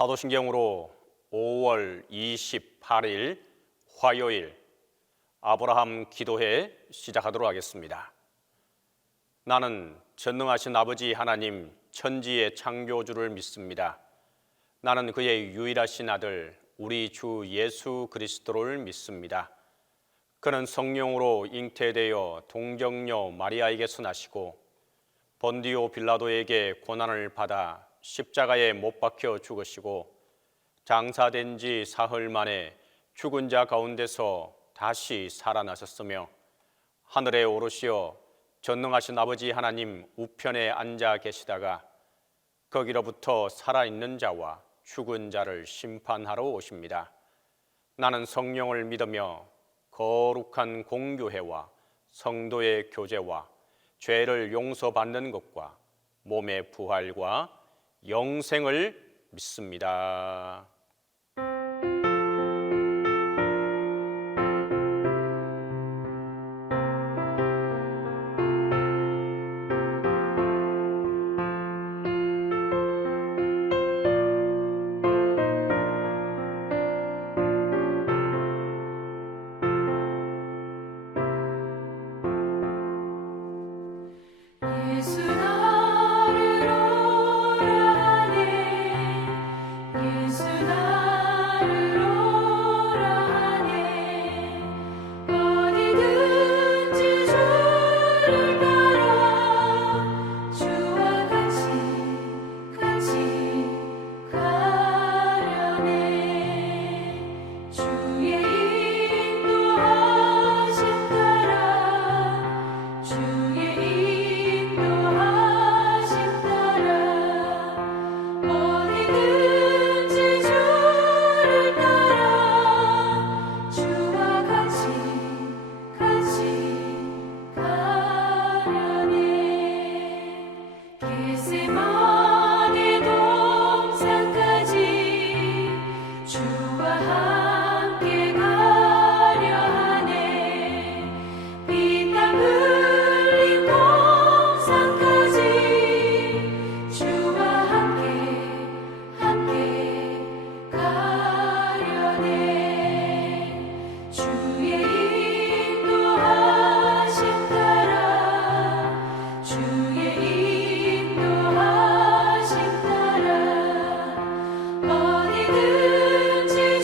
사도신경으로 5월 28일 화요일 아브라함 기도회 시작하도록 하겠습니다. 나는 전능하신 아버지 하나님 천지의 창조주를 믿습니다. 나는 그의 유일하신 아들 우리 주 예수 그리스도를 믿습니다. 그는 성령으로 잉태되어 동정녀 마리아에게서 나시고 본디오 빌라도에게 고난을 받아 십자가에 못 박혀 죽으시고 장사된 지 사흘 만에 죽은 자 가운데서 다시 살아나셨으며 하늘에 오르시어 전능하신 아버지 하나님 우편에 앉아 계시다가 거기로부터 살아있는 자와 죽은 자를 심판하러 오십니다. 나는 성령을 믿으며 거룩한 공교회와 성도의 교제와 죄를 용서받는 것과 몸의 부활과 영생을 믿습니다. 어디든지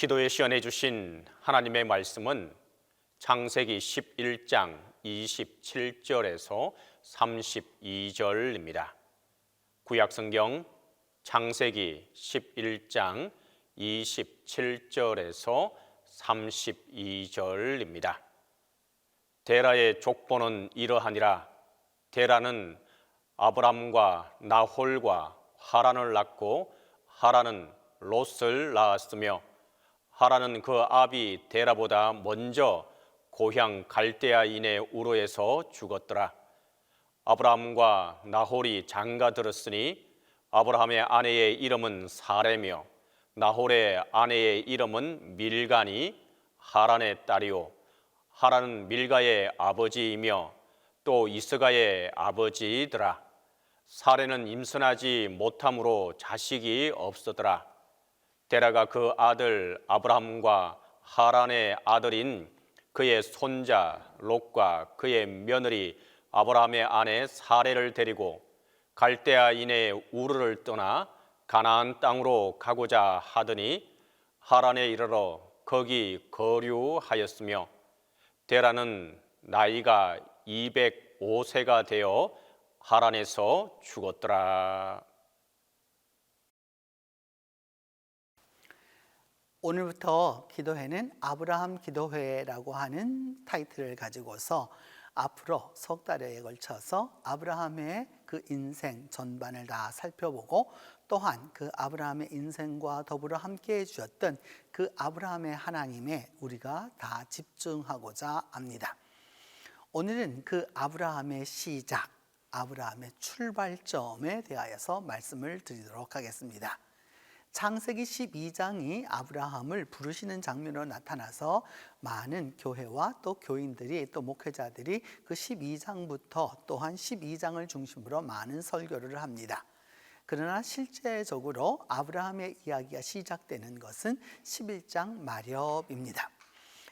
기도에 시연해 주신 하나님의 말씀은 창세기 11장 27절에서 32절입니다. 구약성경 창세기 11장 27절에서 32절입니다. 데라의 족보는 이러하니라. 데라는 아브람과 나홀과 하란을 낳고 하란은 롯을 낳았으며 하란은 그 아비 데라보다 먼저 고향 갈대아인의 우르에서 죽었더라. 아브라함과 나홀이 장가 들었으니 아브라함의 아내의 이름은 사레며 나홀의 아내의 이름은 밀가니 하란의 딸이요 하란은 밀가의 아버지이며 또 이스가의 아버지이더라. 사레는 임신하지 못함으로 자식이 없었더라. 데라가 그 아들 아브라함과 하란의 아들인 그의 손자 롯과 그의 며느리 아브라함의 아내 사레를 데리고 갈대아인의 우르를 떠나 가나안 땅으로 가고자 하더니 하란에 이르러 거기 거류하였으며 데라는 나이가 205세가 되어 하란에서 죽었더라. 오늘부터 기도회는 아브라함 기도회라고 하는 타이틀을 가지고서 앞으로 석 달에 걸쳐서 아브라함의 그 인생 전반을 다 살펴보고 또한 그 아브라함의 인생과 더불어 함께 해주셨던 그 아브라함의 하나님에 우리가 다 집중하고자 합니다. 오늘은 그 아브라함의 시작, 아브라함의 출발점에 대하여서 말씀을 드리도록 하겠습니다. 창세기 12장이 아브라함을 부르시는 장면으로 나타나서 많은 교회와 또 교인들이 또 목회자들이 그 12장부터 또한 12장을 중심으로 많은 설교를 합니다. 그러나 실제적으로 아브라함의 이야기가 시작되는 것은 11장 말엽입니다.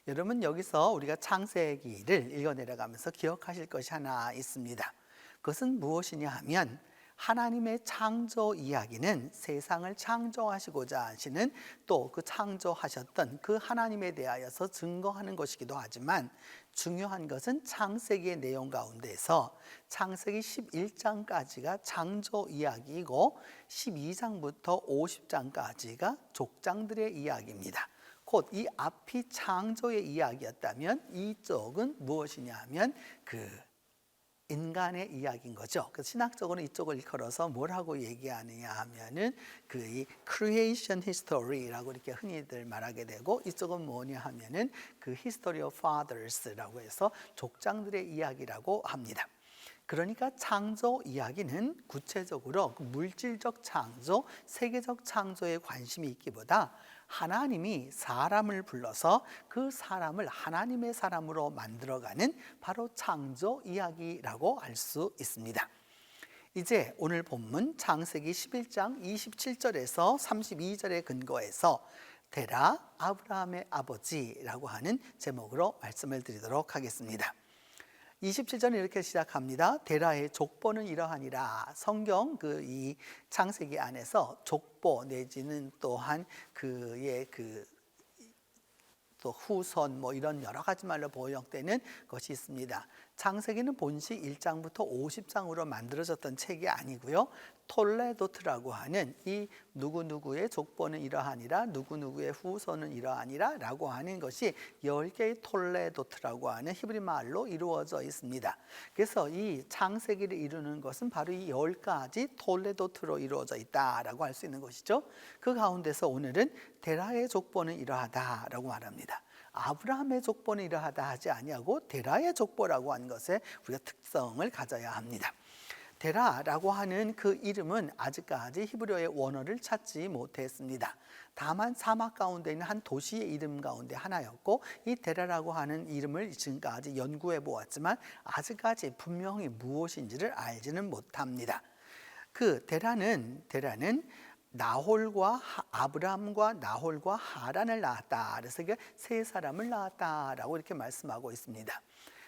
여러분 여기서 우리가 창세기를 읽어 내려가면서 기억하실 것이 하나 있습니다. 그것은 무엇이냐 하면 하나님의 창조 이야기는 세상을 창조하시고자 하시는 또 그 창조하셨던 그 하나님에 대하여서 증거하는 것이기도 하지만 중요한 것은 창세기의 내용 가운데서 창세기 11장까지가 창조 이야기이고 12장부터 50장까지가 족장들의 이야기입니다. 곧 이 앞이 창조의 이야기였다면 이쪽은 무엇이냐 하면 그 인간의 이야기인 거죠. 그래서 신학적으로 이쪽을 걸어서 뭐라고 얘기하느냐 하면은 그 creation history라고 이렇게 흔히들 말하게 되고 이쪽은 뭐냐 하면은 그 history of fathers라고 해서 족장들의 이야기라고 합니다. 그러니까 창조 이야기는 구체적으로 물질적 창조, 세계적 창조에 관심이 있기보다 하나님이 사람을 불러서 그 사람을 하나님의 사람으로 만들어가는 바로 창조 이야기라고 할 수 있습니다. 이제 오늘 본문 창세기 11장 27절에서 32절에 근거해서 데라 아브라함의 아버지라고 하는 제목으로 말씀을 드리도록 하겠습니다. 27절은 이렇게 시작합니다. 데라의 족보는 이러하니라. 성경 이 창세기 안에서 족보 내지는 또한 그의 또 후손 이런 여러 가지 말로 번역되는 것이 있습니다. 창세기는 본시 1장부터 50장으로 만들어졌던 책이 아니고요. 톨레도트라고 하는 이 누구누구의 족보는 이러하니라 누구누구의 후손은 이러하니라 라고 하는 것이 10개의 톨레도트라고 하는 히브리 말로 이루어져 있습니다. 그래서 이 창세기를 이루는 것은 바로 이 10가지 톨레도트로 이루어져 있다라고 할 수 있는 것이죠. 그 가운데서 오늘은 데라의 족보는 이러하다라고 말합니다. 아브라함의 족보는 이러하다 하지 아니하고 데라의 족보라고 하는 것에 우리가 특성을 가져야 합니다. 데라라고 하는 그 이름은 아직까지 히브리어의 원어를 찾지 못했습니다. 다만 사막 가운데 있는 한 도시의 이름 가운데 하나였고 이 데라라고 하는 이름을 지금까지 연구해 보았지만 아직까지 분명히 무엇인지를 알지는 못합니다. 그 데라는 나홀과 아브라함과 나홀과 하란을 낳았다. 그래서 이게 세 사람을 낳았다라고 이렇게 말씀하고 있습니다.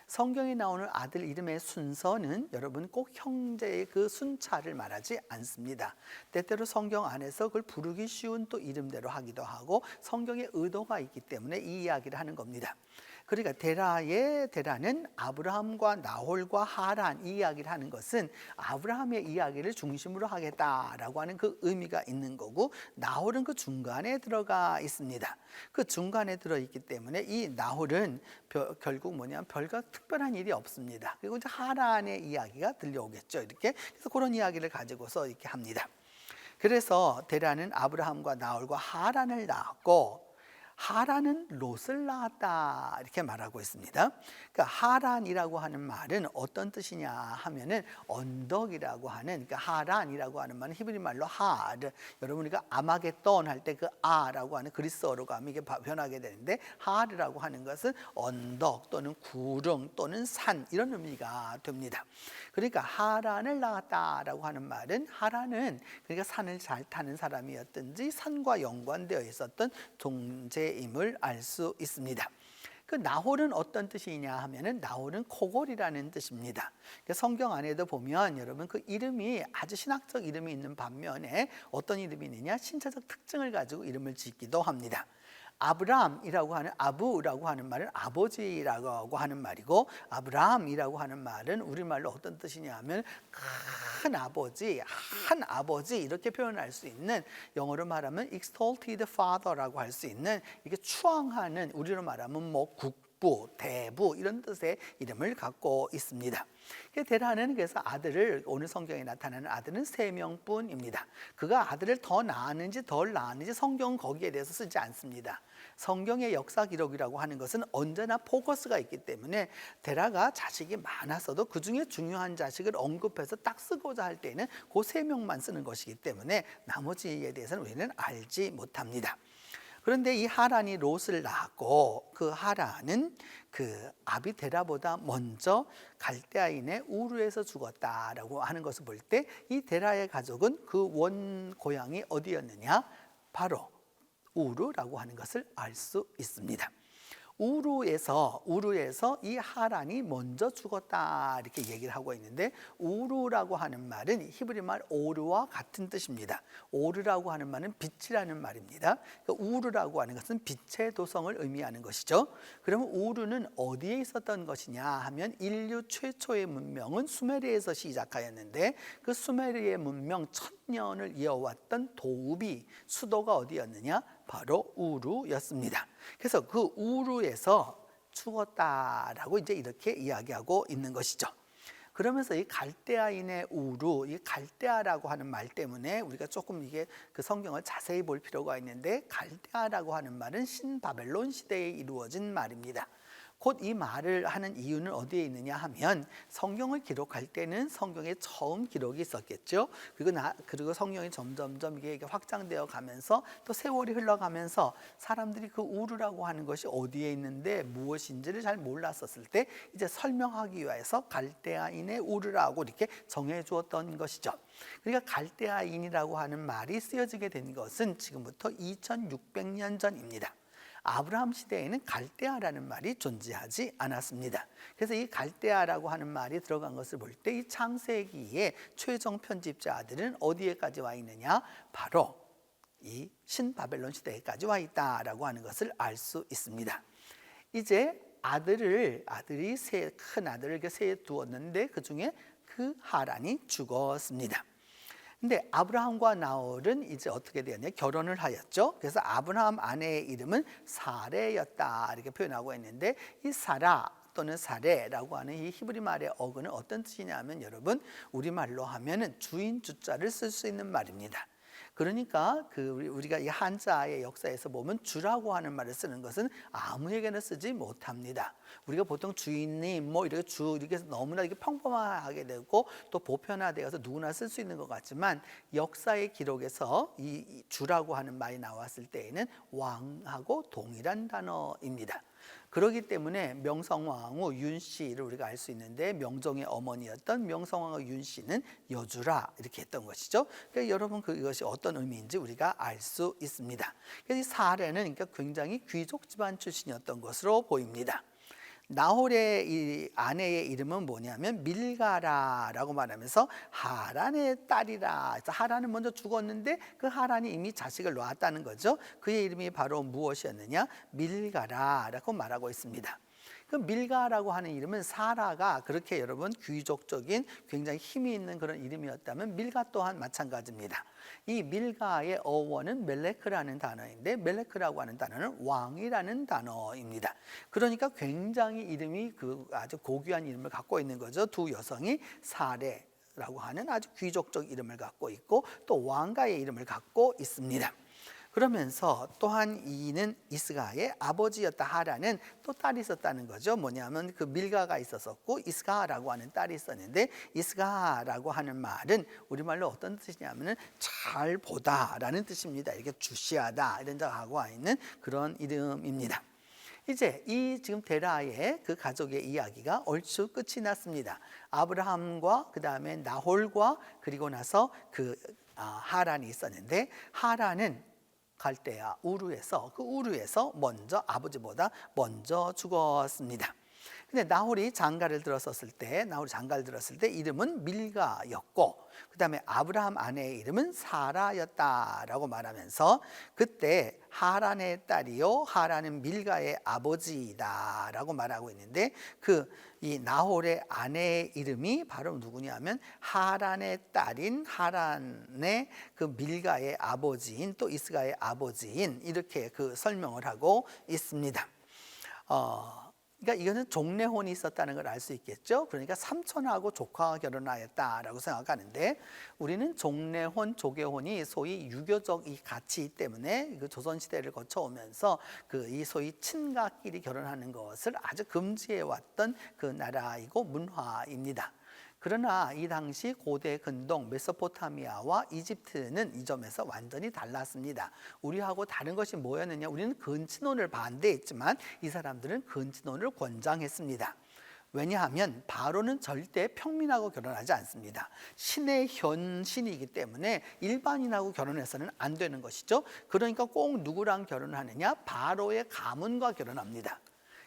성경에 나오는 아들 이름의 순서는 여러분 꼭 형제의 그 순차를 말하지 않습니다. 때때로 성경 안에서 그걸 부르기 쉬운 또 이름대로 하기도 하고 성경의 의도가 있기 때문에 이 이야기를 하는 겁니다. 그러니까 데라는 아브라함과 나홀과 하란 이 이야기를 하는 것은 아브라함의 이야기를 중심으로 하겠다라고 하는 그 의미가 있는 거고 나홀은 그 중간에 들어가 있습니다. 그 중간에 들어있기 때문에 이 나홀은 결국 뭐냐면 별과 특별한 일이 없습니다. 그리고 이제 하란의 이야기가 들려오겠죠. 이렇게 그래서 그런 이야기를 가지고서 이렇게 합니다. 그래서 데라는 아브라함과 나홀과 하란을 낳았고 하란은 롯을 낳았다 이렇게 말하고 있습니다. 그러니까 하란이라고 하는 말은 어떤 뜻이냐 하면은 언덕이라고 하는 그러니까 하란이라고 하는 말은 히브리 말로 하드 여러분이가 아마겟돈 할 때 그 아라고 하는 그리스어로가 이게 변하게 되는데 하드라고 하는 것은 언덕 또는 구릉 또는 산 이런 의미가 됩니다. 그러니까 하란을 낳았다라고 하는 말은 하란은 그러니까 산을 잘 타는 사람이었든지 산과 연관되어 있었던 존재임을 알 수 있습니다. 그 나홀은 어떤 뜻이냐 하면은 나홀은 코골이라는 뜻입니다. 성경 안에도 보면 여러분 그 이름이 아주 신학적 이름이 있는 반면에 어떤 이름이 있느냐 신체적 특징을 가지고 이름을 짓기도 합니다. 아브람이라고 하는 아부라고 하는 말은 아버지라고 하는 말이고 아브람이라고 하는 말은 우리말로 어떤 뜻이냐 하면 큰 아버지, 한 아버지 이렇게 표현할 수 있는 영어로 말하면 exalted father라고 할 수 있는 이게 추앙하는 우리로 말하면 뭐 국부, 대부 이런 뜻의 이름을 갖고 있습니다. 데라는 그래서 아들을 오늘 성경에 나타나는 아들은 3명뿐입니다. 그가 아들을 더 낳았는지 덜 낳았는지 성경은 거기에 대해서 쓰지 않습니다. 성경의 역사 기록이라고 하는 것은 언제나 포커스가 있기 때문에 데라가 자식이 많았어도 그 중에 중요한 자식을 언급해서 딱 쓰고자 할 때는 그 3명만 쓰는 것이기 때문에 나머지에 대해서는 우리는 알지 못합니다. 그런데 이 하란이 롯을 낳았고 그 하란은 그 아비 데라보다 먼저 갈대아인의 우르에서 죽었다라고 하는 것을 볼 때 이 데라의 가족은 그 원 고향이 어디였느냐 바로 우르라고 하는 것을 알 수 있습니다. 우르에서 이 하란이 먼저 죽었다 이렇게 얘기를 하고 있는데 우르라고 하는 말은 히브리 말 오르와 같은 뜻입니다. 오르라고 하는 말은 빛이라는 말입니다. 그러니까 우르라고 하는 것은 빛의 도성을 의미하는 것이죠. 그러면 우르는 어디에 있었던 것이냐 하면 인류 최초의 문명은 수메르에서 시작하였는데 그 수메르의 문명 1000년을 이어왔던 도읍이 수도가 어디였느냐 바로 우르였습니다. 그래서 그 우르에서 죽었다라고 이제 이렇게 이야기하고 있는 것이죠. 그러면서 이 갈대아인의 우르, 이 갈대아라고 하는 말 때문에 우리가 조금 이게 그 성경을 자세히 볼 필요가 있는데 갈대아라고 하는 말은 신바벨론 시대에 이루어진 말입니다. 곧 이 말을 하는 이유는 어디에 있느냐 하면 성경을 기록할 때는 성경에 처음 기록이 있었겠죠. 그리고 성경이 점점점 이게 확장되어 가면서 또 세월이 흘러가면서 사람들이 그 우르라고 하는 것이 어디에 있는데 무엇인지를 잘 몰랐었을 때 이제 설명하기 위해서 갈대아인의 우르라고 이렇게 정해 주었던 것이죠. 그러니까 갈대아인이라고 하는 말이 쓰여지게 된 것은 지금부터 2600년 전입니다. 아브라함 시대에는 갈대아라는 말이 존재하지 않았습니다. 그래서 이 갈대아라고 하는 말이 들어간 것을 볼 때 이 창세기의 최종 편집자들은 어디에까지 와 있느냐? 바로 이 신바벨론 시대에까지 와 있다라고 하는 것을 알 수 있습니다. 이제 아들이 큰 아들을 세 두었는데 그 중에 그 하란이 죽었습니다. 근데 아브라함과 나홀은 이제 어떻게 되었냐? 결혼을 하였죠. 그래서 아브라함 아내의 이름은 사레였다 이렇게 표현하고 있는데, 이 사라 또는 사레라고 하는 이 히브리 말의 어근은 어떤 뜻이냐면, 여러분 우리말로 하면은 주인 주자를 쓸 수 있는 말입니다. 그러니까 우리가 이 한자의 역사에서 보면 주라고 하는 말을 쓰는 것은 아무에게나 쓰지 못합니다. 우리가 보통 주인님 뭐 이렇게 주 이렇게 해서 너무나 이렇게 평범하게 되고 또 보편화되어서 누구나 쓸 수 있는 것 같지만, 역사의 기록에서 이 주라고 하는 말이 나왔을 때에는 왕하고 동일한 단어입니다. 그렇기 때문에 명성황후 윤씨를 우리가 알 수 있는데, 명종의 어머니였던 명성황후 윤씨는 여주라 이렇게 했던 것이죠. 그러니까 여러분 그것이 어떤 의미인지 우리가 알 수 있습니다. 그래서 이 사례는 그러니까 굉장히 귀족 집안 출신이었던 것으로 보입니다. 나홀의 이 아내의 이름은 뭐냐면 밀가라라고 말하면서 하란의 딸이라. 그래서 하란은 먼저 죽었는데 그 하란이 이미 자식을 낳았다는 거죠. 그의 이름이 바로 무엇이었느냐? 밀가라라고 말하고 있습니다. 그 밀가라고 하는 이름은 사라가 그렇게 여러분 귀족적인 굉장히 힘이 있는 그런 이름이었다면, 밀가 또한 마찬가지입니다. 이 밀가의 어원은 멜레크라는 단어인데, 멜레크라고 하는 단어는 왕이라는 단어입니다. 그러니까 굉장히 이름이 아주 고귀한 이름을 갖고 있는 거죠. 두 여성이 사레라고 하는 아주 귀족적 이름을 갖고 있고 또 왕가의 이름을 갖고 있습니다. 그러면서 또한 이는 이스가의 아버지였다. 하라는 또 딸이 있었다는 거죠. 뭐냐면 그 밀가가 있었었고 이스가라고 하는 딸이 있었는데, 이스가라고 하는 말은 우리말로 어떤 뜻이냐면은 잘 보다라는 뜻입니다. 이렇게 주시하다 이런 자하고 와 있는 그런 이름입니다. 이제 이 지금 데라의 그 가족의 이야기가 얼추 끝이 났습니다. 아브라함과 그 다음에 나홀과 그리고 나서 하란이 있었는데, 하란은 갈대아 우르에서 먼저 아버지보다 먼저 죽었습니다. 근데 나홀이 장가를 들었을 때 이름은 밀가였고, 그 다음에 아브라함 아내의 이름은 사라였다라고 말하면서, 그때 하란의 딸이요 하란은 밀가의 아버지다라고 말하고 있는데, 이 나홀의 아내의 이름이 바로 누구냐면 하란의 딸인 하란의 밀가의 아버지인 또 이스가의 아버지인, 이렇게 설명을 하고 있습니다. 그러니까 이거는 종례혼이 있었다는 걸 알 수 있겠죠. 그러니까 삼촌하고 조카가 결혼하였다라고 생각하는데, 우리는 종례혼, 조계혼이 소위 유교적 이 가치 때문에 조선 시대를 거쳐오면서 이 소위 친가끼리 결혼하는 것을 아주 금지해 왔던 그 나라이고 문화입니다. 그러나 이 당시 고대 근동 메소포타미아와 이집트는 이 점에서 완전히 달랐습니다. 우리하고 다른 것이 뭐였느냐? 우리는 근친혼을 반대했지만 이 사람들은 근친혼을 권장했습니다. 왜냐하면 바로는 절대 평민하고 결혼하지 않습니다. 신의 현신이기 때문에 일반인하고 결혼해서는 안 되는 것이죠. 그러니까 꼭 누구랑 결혼하느냐? 바로의 가문과 결혼합니다.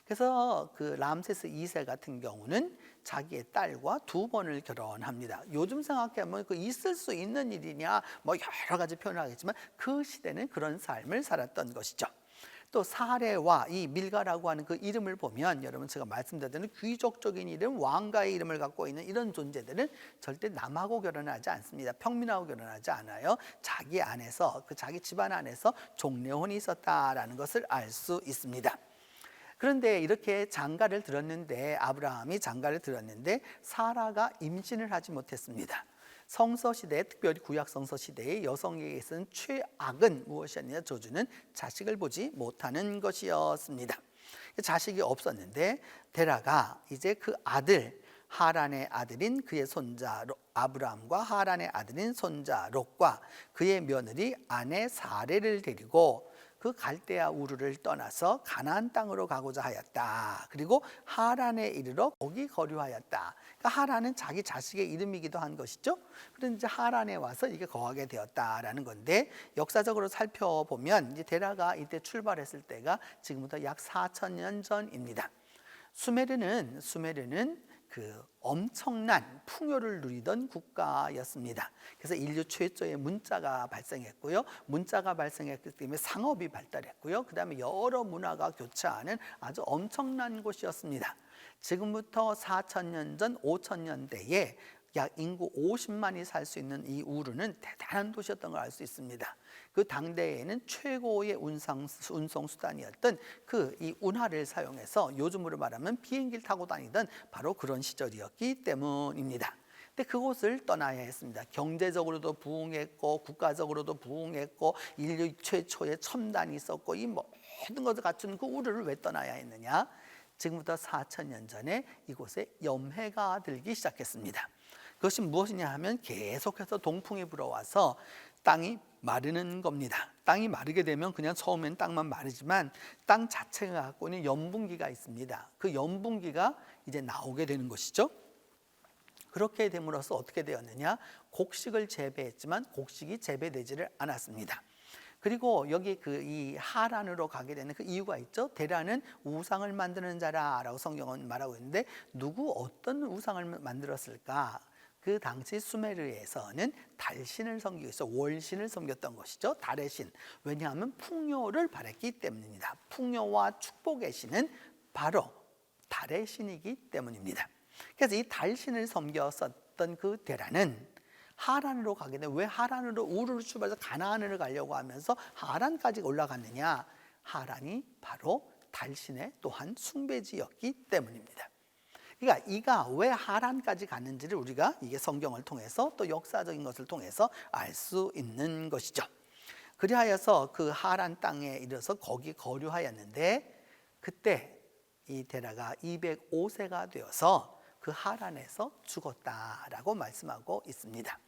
그래서 람세스 2세 같은 경우는 자기의 딸과 2번을 결혼합니다. 요즘 생각하면 있을 수 있는 일이냐 뭐 여러 가지 표현을 하겠지만, 그 시대는 그런 삶을 살았던 것이죠. 또 사레와 이 밀가라고 하는 그 이름을 보면, 여러분 제가 말씀드린 귀족적인 이름, 왕가의 이름을 갖고 있는 이런 존재들은 절대 남하고 결혼하지 않습니다. 평민하고 결혼하지 않아요. 자기 안에서 자기 집안 안에서 종례혼이 있었다라는 것을 알 수 있습니다. 그런데 이렇게 아브라함이 장가를 들었는데 사라가 임신을 하지 못했습니다. 성서시대, 특별히 구약 성서시대의 여성에게 있어서는 최악은 무엇이었느냐? 저주는 자식을 보지 못하는 것이었습니다. 자식이 없었는데 데라가 이제 그 아들, 하란의 아들인 그의 손자 아브라함과 하란의 아들인 손자 롯과 그의 며느리 아내 사레를 데리고 그 갈대아 우르를 떠나서 가나안 땅으로 가고자 하였다. 그리고 하란에 이르러 거기 거류하였다. 그러니까 하란은 자기 자식의 이름이기도 한 것이죠. 그런데 이제 하란에 와서 이게 거하게 되었다라는 건데, 역사적으로 살펴보면 이제 데라가 이때 출발했을 때가 지금부터 약 4,000년 전입니다. 수메르는 엄청난 풍요를 누리던 국가였습니다. 그래서 인류 최초의 문자가 발생했고요. 문자가 발생했기 때문에 상업이 발달했고요. 그 다음에 여러 문화가 교차하는 아주 엄청난 곳이었습니다. 지금부터 4,000년 전 5,000년대에 약 인구 50만이 살 수 있는 이 우르는 대단한 도시였던 걸 알 수 있습니다. 그 당대에는 최고의 운송 수단이었던 이 운하를 사용해서 요즘으로 말하면 비행기를 타고 다니던 바로 그런 시절이었기 때문입니다. 근데 그곳을 떠나야 했습니다. 경제적으로도 부흥했고 국가적으로도 부흥했고 인류 최초의 첨단이 있었고 이 모든 것을 갖춘 그 우르를 왜 떠나야 했느냐? 지금부터 4,000년 전에 이곳에 염해가 들기 시작했습니다. 그것이 무엇이냐 하면 계속해서 동풍이 불어와서 땅이 마르는 겁니다. 땅이 마르게 되면 그냥 처음엔 땅만 마르지만 땅 자체가 갖고 있는 염분기가 있습니다. 그 염분기가 이제 나오게 되는 것이죠. 그렇게 됨으로써 어떻게 되었느냐? 곡식을 재배했지만 곡식이 재배되지를 않았습니다. 그리고 여기 이 하란으로 가게 되는 그 이유가 있죠. 데라는 우상을 만드는 자라라고 성경은 말하고 있는데 어떤 우상을 만들었을까? 그 당시 수메르에서는 달신을 섬기고 있어 월신을 섬겼던 것이죠. 달의 신. 왜냐하면 풍요를 바랬기 때문입니다. 풍요와 축복의 신은 바로 달의 신이기 때문입니다. 그래서 이 달신을 섬겼었던 그 데라는 하란으로 가게 되면 왜 하란으로 우르를 출발해서 가나안으로 가려고 하면서 하란까지 올라갔느냐? 하란이 바로 달신의 또한 숭배지였기 때문입니다. 그러니까 이가 왜 하란까지 갔는지를 우리가 이게 성경을 통해서 또 역사적인 것을 통해서 알 수 있는 것이죠. 그리하여서 그 하란 땅에 이르러서 거기 거류하였는데 그때 이 데라가 205세가 되어서 그 하란에서 죽었다라고 말씀하고 있습니다.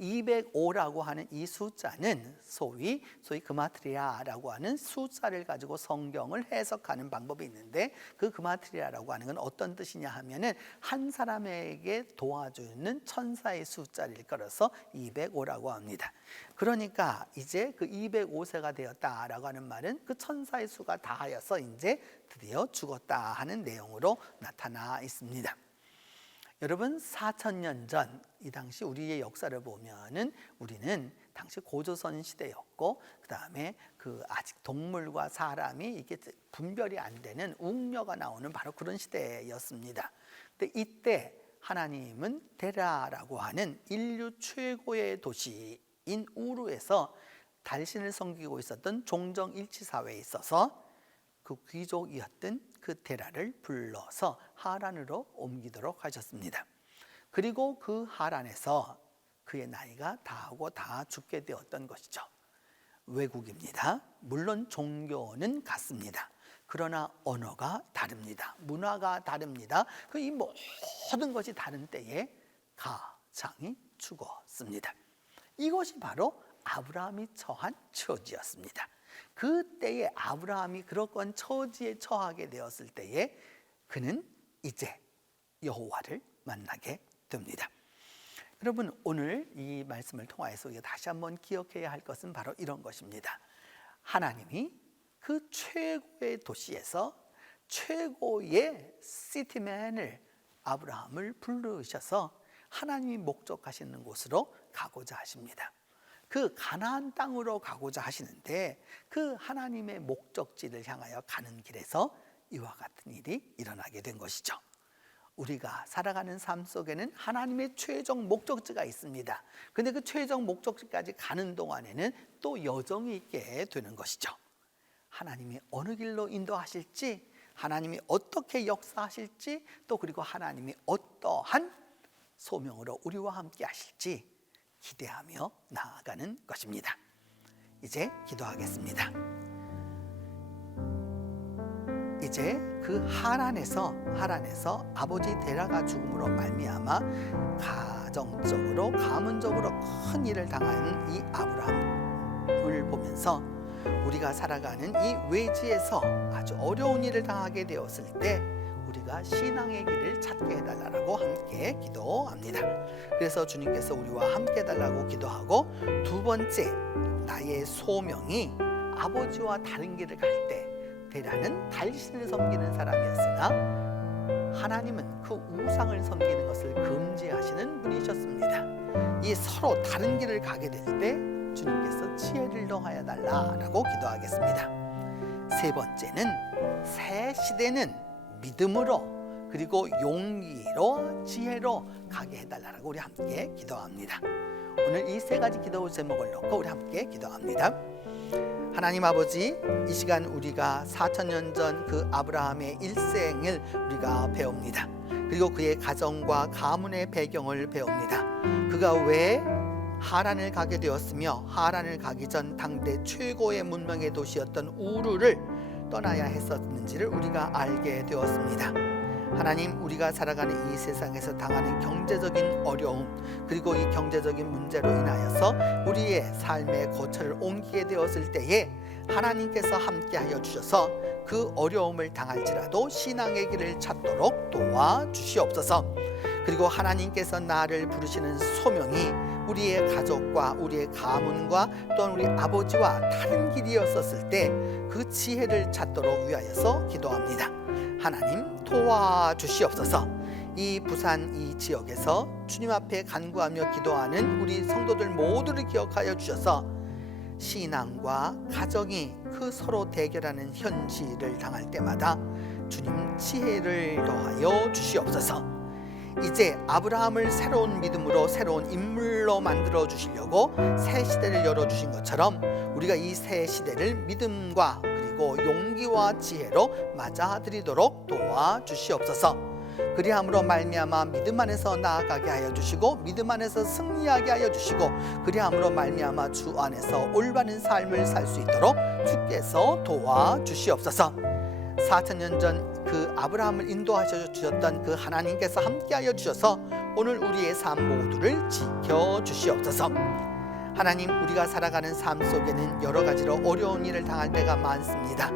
205라고 하는 이 숫자는 소위 그마트리아라고 하는 숫자를 가지고 성경을 해석하는 방법이 있는데 그 그마트리아라고 하는 건 어떤 뜻이냐 하면은 한 사람에게 도와주는 천사의 숫자를 일컬어서 205라고 합니다. 그러니까 이제 그 205세가 되었다라고 하는 말은 그 천사의 수가 다하여서 이제 드디어 죽었다 하는 내용으로 나타나 있습니다. 여러분 4,000년 전 이 당시 우리의 역사를 보면은 우리는 당시 고조선 시대였고 그다음에 아직 동물과 사람이 이게 분별이 안 되는 웅녀가 나오는 바로 그런 시대였습니다. 근데 이때 하나님은 데라라고 하는 인류 최고의 도시인 우르에서 달신을 섬기고 있었던 종정일치 사회에 있어서 그 귀족이었던 그 데라를 불러서 하란으로 옮기도록 하셨습니다. 그리고 그 하란에서 그의 나이가 다하고 다 죽게 되었던 것이죠. 외국입니다. 물론 종교는 같습니다. 그러나 언어가 다릅니다. 문화가 다릅니다. 이 모든 것이 다른 때에 가장이 죽었습니다. 이것이 바로 아브라함이 처한 처지였습니다. 그때에 아브라함이 그런 처지에 처하게 되었을 때에 그는 이제 여호와를 만나게 됩니다. 여러분 오늘 이 말씀을 통해서 우리가 다시 한번 기억해야 할 것은 바로 이런 것입니다. 하나님이 그 최고의 도시에서 최고의 시티맨을 아브라함을 부르셔서 하나님이 목적하시는 곳으로 가고자 하십니다. 그 가나안 땅으로 가고자 하시는데 그 하나님의 목적지를 향하여 가는 길에서 이와 같은 일이 일어나게 된 것이죠. 우리가 살아가는 삶 속에는 하나님의 최종 목적지가 있습니다. 그런데 그 최종 목적지까지 가는 동안에는 또 여정이 있게 되는 것이죠. 하나님이 어느 길로 인도하실지, 하나님이 어떻게 역사하실지, 또 그리고 하나님이 어떠한 소명으로 우리와 함께 하실지 기대하며 나아가는 것입니다. 이제 기도하겠습니다. 이제 그 하란에서 아버지 데라가 죽음으로 말미암아 가정적으로 가문적으로 큰 일을 당하는 이 아브라함을 보면서 우리가 살아가는 이 외지에서 아주 어려운 일을 당하게 되었을 때 우리가 신앙의 길을 찾게 해달라고 함께 기도합니다. 그래서 주님께서 우리와 함께 해달라고 기도하고 두 번째, 나의 소명이 아버지와 다른 길을 갈 때 데라는 달신을 섬기는 사람이었으나 하나님은 그 우상을 섬기는 것을 금지하시는 분이셨습니다. 이 서로 다른 길을 가게 될 때 주님께서 지혜를 더하여 달라라고 기도하겠습니다. 세 번째는 새 시대는 믿음으로 그리고 용기로 지혜로 가게 해달라고 우리 함께 기도합니다. 오늘 이 세 가지 기도 제목을 놓고 우리 함께 기도합니다. 하나님 아버지, 이 시간 우리가 4,000년 전 그 아브라함의 일생을 우리가 배웁니다. 그리고 그의 가정과 가문의 배경을 배웁니다. 그가 왜 하란을 가게 되었으며 하란을 가기 전 당대 최고의 문명의 도시였던 우르를 떠나야 했었는지를 우리가 알게 되었습니다. 하나님, 우리가 살아가는 이 세상에서 당하는 경제적인 어려움, 그리고 이 경제적인 문제로 인하여서 우리의 삶의 거처를 옮기게 되었을 때에 하나님께서 함께하여 주셔서 그 어려움을 당할지라도 신앙의 길을 찾도록 도와주시옵소서. 그리고 하나님께서 나를 부르시는 소명이 우리의 가족과 우리의 가문과 또한 우리 아버지와 다른 길이었었을 때 그 지혜를 찾도록 위하여서 기도합니다. 하나님 도와주시옵소서. 이 부산 이 지역에서 주님 앞에 간구하며 기도하는 우리 성도들 모두를 기억하여 주셔서 신앙과 가정이 그 서로 대결하는 현실을 당할 때마다 주님 지혜를 더하여 주시옵소서. 이제 아브라함을 새로운 믿음으로 새로운 인물로 만들어 주시려고 새 시대를 열어주신 것처럼 우리가 이 새 시대를 믿음과 그리고 용기와 지혜로 맞아들이도록 도와주시옵소서. 그리함으로 말미암아 믿음 안에서 나아가게 하여 주시고 믿음 안에서 승리하게 하여 주시고 그리함으로 말미암아 주 안에서 올바른 삶을 살 수 있도록 주께서 도와주시옵소서. 4,000년 전 그 아브라함을 인도하셔 주셨던 그 하나님께서 함께하여 주셔서 오늘 우리의 삶 모두를 지켜주시옵소서. 하나님, 우리가 살아가는 삶 속에는 여러 가지로 어려운 일을 당할 때가 많습니다.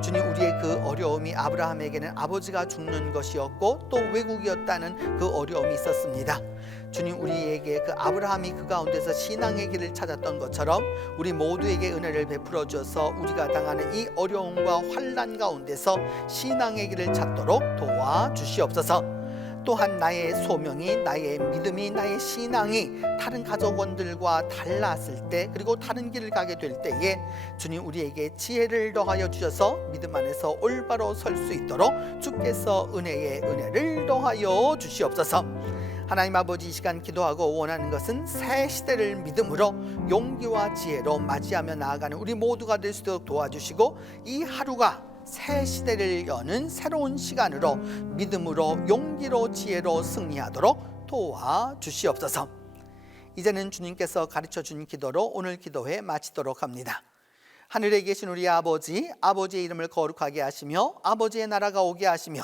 주님, 우리의 그 어려움이 아브라함에게는 아버지가 죽는 것이었고 또 외국이었다는 그 어려움이 있었습니다. 주님, 우리에게 그 아브라함이 그 가운데서 신앙의 길을 찾았던 것처럼 우리 모두에게 은혜를 베풀어 주어서 우리가 당하는 이 어려움과 환난 가운데서 신앙의 길을 찾도록 도와주시옵소서. 또한 나의 소명이, 나의 믿음이, 나의 신앙이 다른 가족원들과 달랐을 때 그리고 다른 길을 가게 될 때에 주님, 우리에게 지혜를 더하여 주셔서 믿음 안에서 올바로 설 수 있도록 주께서 은혜의 은혜를 더하여 주시옵소서. 하나님 아버지, 이 시간 기도하고 원하는 것은 새 시대를 믿음으로 용기와 지혜로 맞이하며 나아가는 우리 모두가 될 수 있도록 도와주시고 이 하루가 새 시대를 여는 새로운 시간으로 믿음으로 용기로 지혜로 승리하도록 도와주시옵소서. 이제는 주님께서 가르쳐 준 기도로 오늘 기도회 마치도록 합니다. 하늘에 계신 우리 아버지, 아버지의 이름을 거룩하게 하시며 아버지의 나라가 오게 하시며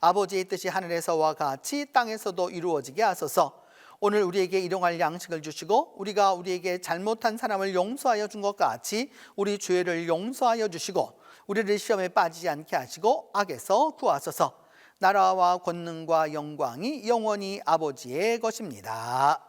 아버지의 뜻이 하늘에서와 같이 땅에서도 이루어지게 하소서. 오늘 우리에게 일용할 양식을 주시고 우리가 우리에게 잘못한 사람을 용서하여 준 것 같이 우리 죄를 용서하여 주시고 우리를 시험에 빠지지 않게 하시고 악에서 구하소서. 나라와 권능과 영광이 영원히 아버지의 것입니다.